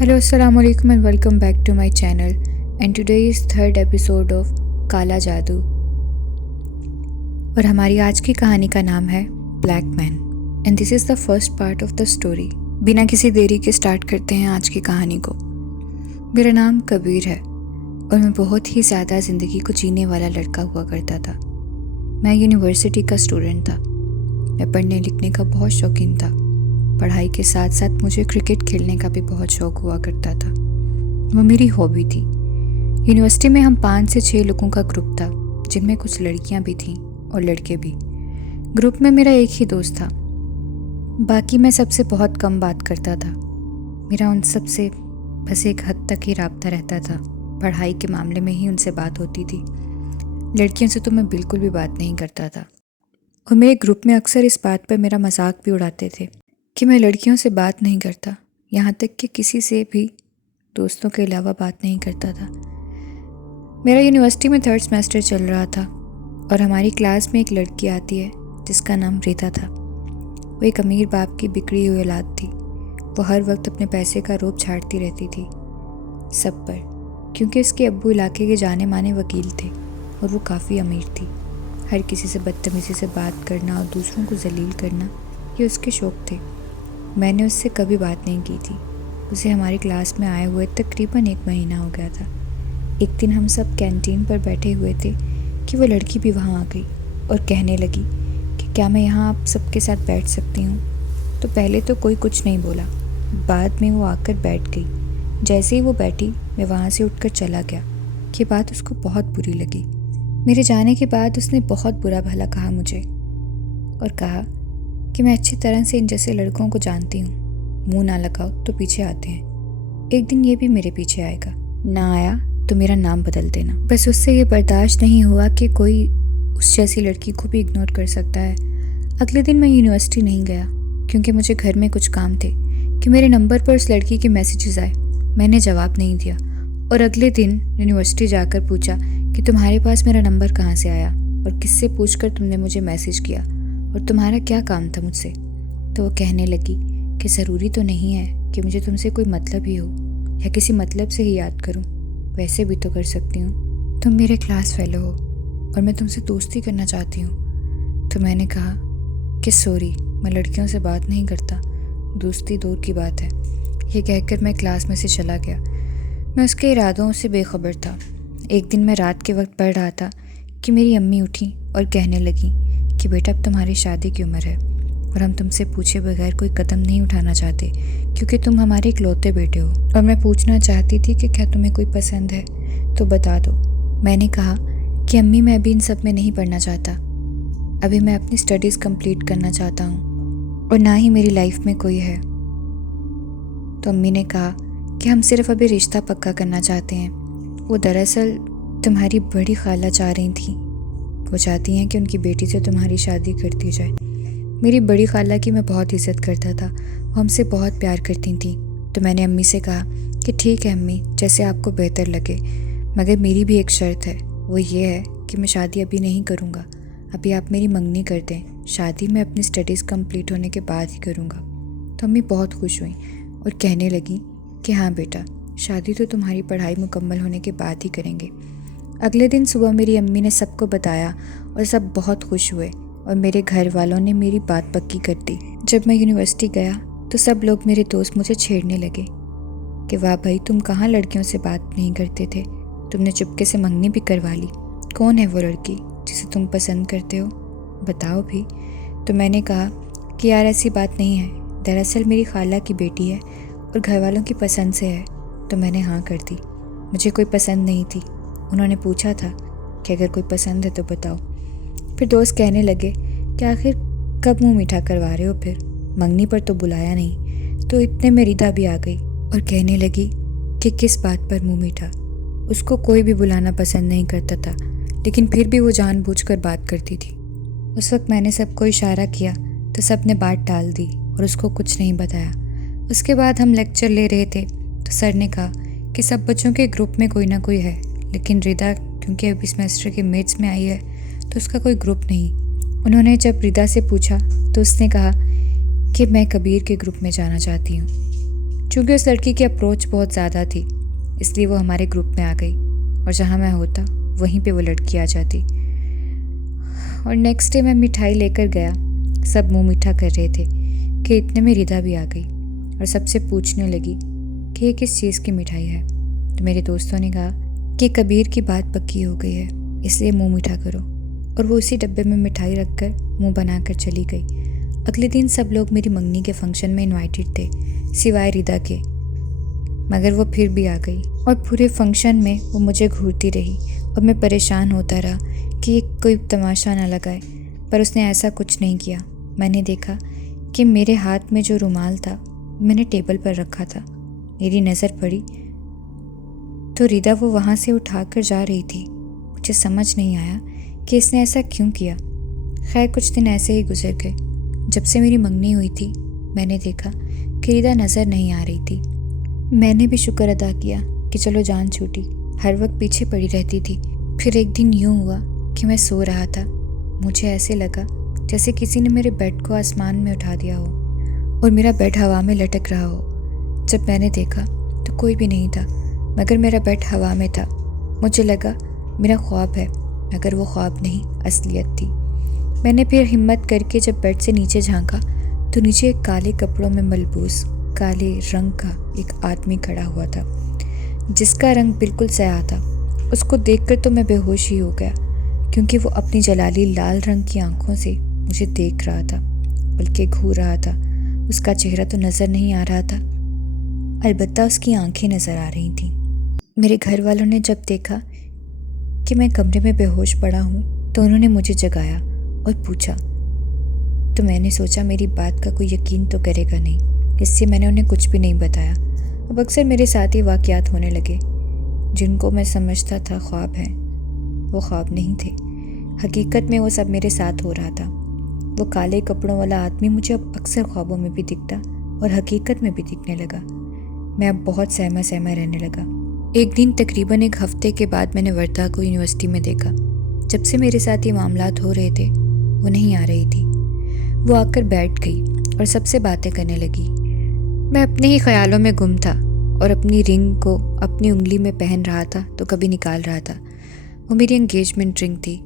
Hello, Assalamu alaikum and welcome back to my channel. And today is third episode of काला जादू और हमारी आज की कहानी का नाम है black man and this is the first part of the story. बिना किसी देरी के स्टार्ट करते हैं आज की कहानी को। मेरा नाम कबीर है और मैं बहुत ही ज़्यादा ज़िंदगी को जीने वाला लड़का हुआ करता था। मैं यूनिवर्सिटी का स्टूडेंट था। मैं पढ़ने लिखने का बहुत शौकीन था। पढ़ाई के साथ साथ मुझे क्रिकेट खेलने का भी बहुत शौक हुआ करता था। वो मेरी हॉबी थी। यूनिवर्सिटी में हम 5 से 6 लोगों का ग्रुप था, जिनमें कुछ लड़कियां भी थीं और लड़के भी। ग्रुप में मेरा एक ही दोस्त था। बाकी मैं सबसे बहुत कम बात करता था। मेरा उन सब से बस एक हद तक ही राब्ता रहता था। पढ़ाई के मामले में ही उनसे बात होती थी। लड़कियों से तो मैं बिल्कुल भी बात नहीं करता था। और मेरे ग्रुप में अक्सर इस बात पर मेरा मजाक भी उड़ाते थे कि मैं लड़कियों से बात नहीं करता, यहाँ तक कि किसी से भी दोस्तों के अलावा बात नहीं करता था। मेरा यूनिवर्सिटी में 3rd सेमेस्टर चल रहा था और हमारी क्लास में एक लड़की आती है जिसका नाम रीता था। वो एक अमीर बाप की बिगड़ी हुई औलाद थी। वो हर वक्त अपने पैसे का रोब झाड़ती रहती थी सब पर, क्योंकि उसके अब्बू इलाके के जाने माने वकील थे और वो काफ़ी अमीर थी। हर किसी से बदतमीज़ी से बात करना और दूसरों को जलील करना ये उसके शौक़ थे। मैंने उससे कभी बात नहीं की थी। उसे हमारी क्लास में आए हुए तकरीबन 1 महीना हो गया था। एक दिन हम सब कैंटीन पर बैठे हुए थे कि वो लड़की भी वहाँ आ गई और कहने लगी कि क्या मैं यहाँ आप सबके साथ बैठ सकती हूँ। तो पहले तो कोई कुछ नहीं बोला, बाद में वो आकर बैठ गई। जैसे ही वो बैठी मैं वहाँ से उठकर चला गया। ये बात उसको बहुत बुरी लगी। मेरे जाने के बाद उसने बहुत बुरा भला कहा मुझे और कहा कि मैं अच्छी तरह से इन जैसे लड़कों को जानती हूँ, मुंह ना लगाओ तो पीछे आते हैं। एक दिन ये भी मेरे पीछे आएगा, ना आया तो मेरा नाम बदल देना। बस उससे ये बर्दाश्त नहीं हुआ कि कोई उस जैसी लड़की को भी इग्नोर कर सकता है। अगले दिन मैं यूनिवर्सिटी नहीं गया क्योंकि मुझे घर में कुछ काम थे कि मेरे नंबर पर उस लड़की के मैसेजेस आए। मैंने जवाब नहीं दिया और अगले दिन यूनिवर्सिटी जाकर पूछा कि तुम्हारे पास मेरा नंबर कहाँ से आया और किससे पूछकर तुमने मुझे मैसेज किया और तुम्हारा क्या काम था मुझसे। तो वो कहने लगी कि ज़रूरी तो नहीं है कि मुझे तुमसे कोई मतलब ही हो या किसी मतलब से ही याद करूं, वैसे भी तो कर सकती हूँ। तुम मेरे क्लास फेलो हो और मैं तुमसे दोस्ती करना चाहती हूँ। तो मैंने कहा कि सॉरी, मैं लड़कियों से बात नहीं करता, दोस्ती दूर की बात है। ये कहकर मैं क्लास में से चला गया। मैं उसके इरादों से बेखबर था। एक दिन मैं रात के वक्त पढ़ रहा था कि मेरी अम्मी उठी और कहने लगी कि बेटा अब तुम्हारी शादी की उम्र है और हम तुमसे पूछे बगैर कोई कदम नहीं उठाना चाहते क्योंकि तुम हमारे इकलौते बेटे हो। और मैं पूछना चाहती थी कि क्या तुम्हें कोई पसंद है तो बता दो। मैंने कहा कि अम्मी मैं अभी इन सब में नहीं पढ़ना चाहता, अभी मैं अपनी स्टडीज़ कंप्लीट करना चाहता हूँ और ना ही मेरी लाइफ में कोई है। तो अम्मी ने कहा कि हम सिर्फ अभी रिश्ता पक्का करना चाहते हैं। वो दरअसल तुम्हारी बड़ी खाला चाह रही थी, वो चाहती हैं कि उनकी बेटी से तुम्हारी शादी कर दी जाए। मेरी बड़ी खाला की मैं बहुत इज़्ज़त करता था, वो हमसे बहुत प्यार करती थी। तो मैंने अम्मी से कहा कि ठीक है अम्मी, जैसे आपको बेहतर लगे, मगर मेरी भी एक शर्त है, वो ये है कि मैं शादी अभी नहीं करूँगा। अभी आप मेरी मंगनी कर दें, शादी मैं अपनी स्टडीज़ कंप्लीट होने के बाद ही करूँगा। तो अम्मी बहुत खुश हुई और कहने लगी कि हाँ बेटा, शादी तो तुम्हारी पढ़ाई मुकम्मल होने के बाद ही करेंगे। अगले दिन सुबह मेरी अम्मी ने सबको बताया और सब बहुत खुश हुए और मेरे घर वालों ने मेरी बात पक्की कर दी। जब मैं यूनिवर्सिटी गया तो सब लोग, मेरे दोस्त मुझे छेड़ने लगे कि वाह भाई, तुम कहाँ लड़कियों से बात नहीं करते थे, तुमने चुपके से मंगनी भी करवा ली। कौन है वो लड़की जिसे तुम पसंद करते हो, बताओ भी। तो मैंने कहा कि यार ऐसी बात नहीं है, दरअसल मेरी खाला की बेटी है और घर वालों की पसंद से है। तो मैंने हाँ कर दी। मुझे कोई पसंद नहीं थी। उन्होंने पूछा था कि अगर कोई पसंद है तो बताओ। फिर दोस्त कहने लगे कि आखिर कब मुंह मीठा करवा रहे हो, फिर मंगनी पर तो बुलाया नहीं। तो इतने में रिदा भी आ गई और कहने लगी कि किस बात पर मुंह मीठा। उसको कोई भी बुलाना पसंद नहीं करता था, लेकिन फिर भी वो जानबूझकर बात करती थी। उस वक्त मैंने सबको इशारा किया तो सब ने बात टाल दी और उसको कुछ नहीं बताया। उसके बाद हम लेक्चर ले रहे थे तो सर ने कहा कि सब बच्चों के ग्रुप में कोई ना कोई है, लेकिन रिदा क्योंकि अभी सेमेस्टर के मिड्स में आई है तो उसका कोई ग्रुप नहीं। उन्होंने जब रिदा से पूछा तो उसने कहा कि मैं कबीर के ग्रुप में जाना चाहती हूँ। चूँकि उस लड़की की अप्रोच बहुत ज़्यादा थी, इसलिए वो हमारे ग्रुप में आ गई और जहाँ मैं होता वहीं पे वो लड़की आ जाती। और नेक्स्ट डे मैं मिठाई लेकर गया। सब मुंह मीठा कर रहे थे कि इतने में रिदा भी आ गई और सबसे पूछने लगी कि ये किस चीज़ की मिठाई है। तो मेरे दोस्तों ने कहा कि कबीर की बात पक्की हो गई है, इसलिए मुंह मीठा करो। और वो उसी डब्बे में मिठाई रखकर मुंह बनाकर चली गई। अगले दिन सब लोग मेरी मंगनी के फंक्शन में इनवाइटेड थे, सिवाय रिदा के, मगर वो फिर भी आ गई और पूरे फंक्शन में वो मुझे घूरती रही और मैं परेशान होता रहा कि ये कोई तमाशा ना लगाए, पर उसने ऐसा कुछ नहीं किया। मैंने देखा कि मेरे हाथ में जो रुमाल था मैंने टेबल पर रखा था। मेरी नज़र पड़ी तो रिदा वो वहाँ से उठा कर जा रही थी। मुझे समझ नहीं आया कि इसने ऐसा क्यों किया। खैर कुछ दिन ऐसे ही गुजर गए। जब से मेरी मंगनी हुई थी मैंने देखा कि रिदा नज़र नहीं आ रही थी। मैंने भी शुक्र अदा किया कि चलो जान छूटी, हर वक्त पीछे पड़ी रहती थी। फिर एक दिन यूँ हुआ कि मैं सो रहा था। मुझे ऐसे लगा जैसे किसी ने मेरे बेड को आसमान में उठा दिया हो और मेरा बेड हवा में लटक रहा हो। जब मैंने देखा तो कोई भी नहीं था, मगर मेरा बेड हवा में था। मुझे लगा मेरा ख्वाब है, मगर वो ख्वाब नहीं, असलियत थी। मैंने फिर हिम्मत करके जब बेड से नीचे झांका तो नीचे एक काले कपड़ों में मलबूस काले रंग का एक आदमी खड़ा हुआ था, जिसका रंग बिल्कुल स्याह था। उसको देखकर तो मैं बेहोश ही हो गया, क्योंकि वो अपनी जलाली लाल रंग की आंखों से मुझे देख रहा था, बल्कि घूर रहा था। उसका चेहरा तो नज़र नहीं आ रहा था, अलबत्ता उसकी आंखें नज़र आ रही थीं। मेरे घर वालों ने जब देखा कि मैं कमरे में बेहोश पड़ा हूँ तो उन्होंने मुझे जगाया और पूछा। तो मैंने सोचा मेरी बात का कोई यकीन तो करेगा नहीं, इससे मैंने उन्हें कुछ भी नहीं बताया। अब अक्सर मेरे साथ ही वाक़यात होने लगे। जिनको मैं समझता था ख्वाब हैं, वो ख्वाब नहीं थे, हकीकत में वो सब मेरे साथ हो रहा था। वो काले कपड़ों वाला आदमी मुझे अब अक्सर ख्वाबों में भी दिखता और हकीकत में भी दिखने लगा। मैं अब बहुत सहमा सहमा रहने लगा। एक दिन तकरीबन एक हफ्ते के बाद मैंने वर्धा को यूनिवर्सिटी में देखा। जब से मेरे साथ ये मामलात हो रहे थे वो नहीं आ रही थी। वो आकर बैठ गई और सबसे बातें करने लगी। मैं अपने ही ख्यालों में गुम था और अपनी रिंग को अपनी उंगली में पहन रहा था तो कभी निकाल रहा था। वो मेरी एंगेजमेंट रिंग थी।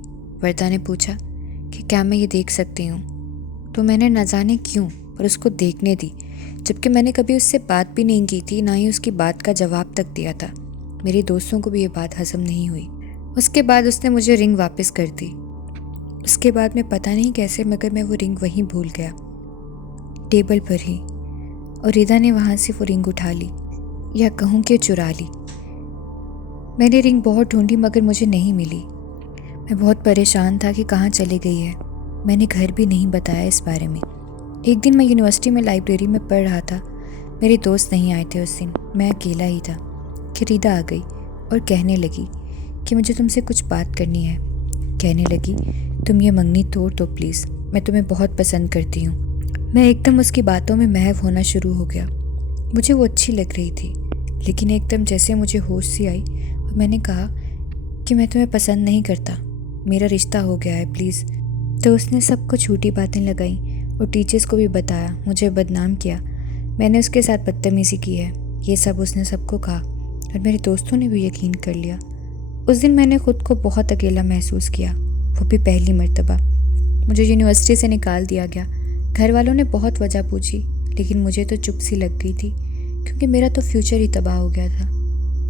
वर्धा ने पूछा कि क्या मैं ये देख सकती हूँ, तो मैंने न जाने क्यों पर उसको देखने दी, जबकि मैंने कभी उससे बात भी नहीं की थी, ना ही उसकी बात का जवाब तक दिया था। मेरे दोस्तों को भी ये बात हजम नहीं हुई। उसके बाद उसने मुझे रिंग वापस कर दी। उसके बाद मैं पता नहीं कैसे, मगर मैं वो रिंग वहीं भूल गया, टेबल पर ही। और रिदा ने वहाँ से वो रिंग उठा ली, या कहूँ कि चुरा ली। मैंने रिंग बहुत ढूंढी मगर मुझे नहीं मिली। मैं बहुत परेशान था कि कहाँ चली गई है। मैंने घर भी नहीं बताया इस बारे में। एक दिन मैं यूनिवर्सिटी में लाइब्रेरी में पढ़ रहा था। मेरे दोस्त नहीं आए थे उस दिन, मैं अकेला ही था कि रिदा आ गई और कहने लगी कि मुझे तुमसे कुछ बात करनी है। कहने लगी, तुम ये मंगनी तोड़ दो प्लीज़, मैं तुम्हें बहुत पसंद करती हूँ। मैं एकदम उसकी बातों में महव होना शुरू हो गया। मुझे वो अच्छी लग रही थी, लेकिन एकदम जैसे मुझे होश सी आई और मैंने कहा कि मैं तुम्हें पसंद नहीं करता, मेरा रिश्ता हो गया है प्लीज़। तो उसने सबको झूठी बातें लगाई और टीचर्स को भी बताया, मुझे बदनाम किया। मैंने उसके साथ बदतमीज़ी की है, ये सब उसने सबको कहा और मेरे दोस्तों ने भी यकीन कर लिया। उस दिन मैंने ख़ुद को बहुत अकेला महसूस किया, वो भी पहली मर्तबा। मुझे यूनिवर्सिटी से निकाल दिया गया। घर वालों ने बहुत वजह पूछी, लेकिन मुझे तो चुप सी लग गई थी, क्योंकि मेरा तो फ्यूचर ही तबाह हो गया था।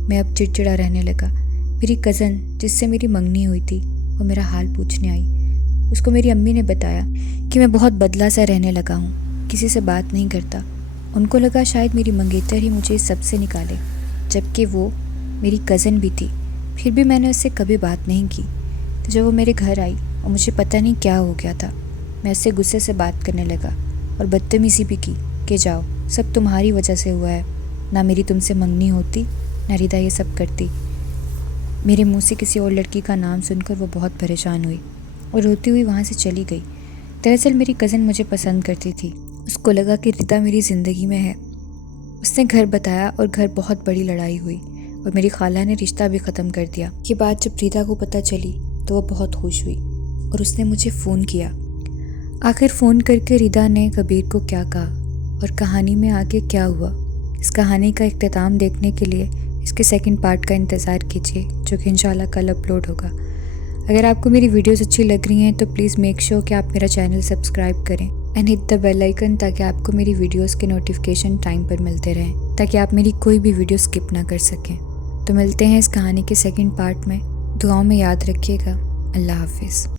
मैं अब चिड़चिड़ा रहने लगा। मेरी कज़न जिससे मेरी मंगनी हुई थी वो मेरा हाल पूछने आई। उसको मेरी अम्मी ने बताया कि मैं बहुत बदला सा रहने लगा हूँ, किसी से बात नहीं करता। उनको लगा शायद मेरी मंगेतर ही मुझे इस सब से निकाले, जबकि वो मेरी कज़न भी थी। फिर भी मैंने उससे कभी बात नहीं की। तो जब वो मेरे घर आई और मुझे पता नहीं क्या हो गया था, मैं उससे गुस्से से बात करने लगा और बदतमीज़ी भी की कि जाओ, सब तुम्हारी वजह से हुआ है, ना मेरी तुमसे मंगनी होती ना रिदा ये सब करती। मेरे मुंह से किसी और लड़की का नाम सुनकर वो बहुत परेशान हुई और रोती हुई वहाँ से चली गई। दरअसल मेरी कज़न मुझे पसंद करती थी। उसको लगा कि रिदा मेरी ज़िंदगी में है। उसने घर बताया और घर बहुत बड़ी लड़ाई हुई और मेरी खाला ने रिश्ता भी ख़त्म कर दिया। ये बात जब रिदा को पता चली तो वो बहुत खुश हुई और उसने मुझे फ़ोन किया। आखिर फ़ोन करके रिदा ने कबीर को क्या कहा और कहानी में आगे क्या हुआ, इस कहानी का इख्तिताम देखने के लिए इसके सेकंड पार्ट का इंतज़ार कीजिए, जो कि इंशाल्लाह कल अपलोड होगा। अगर आपको मेरी वीडियोस अच्छी लग रही हैं तो प्लीज़ मेक श्योर कि आप मेरा चैनल सब्सक्राइब करें and hit the bell icon, ताकि आपको मेरी वीडियोस के नोटिफिकेशन टाइम पर मिलते रहें, ताकि आप मेरी कोई भी वीडियो स्किप ना कर सकें। तो मिलते हैं इस कहानी के सेकंड पार्ट में। दुआओं में याद रखिएगा। अल्लाह हाफिज़।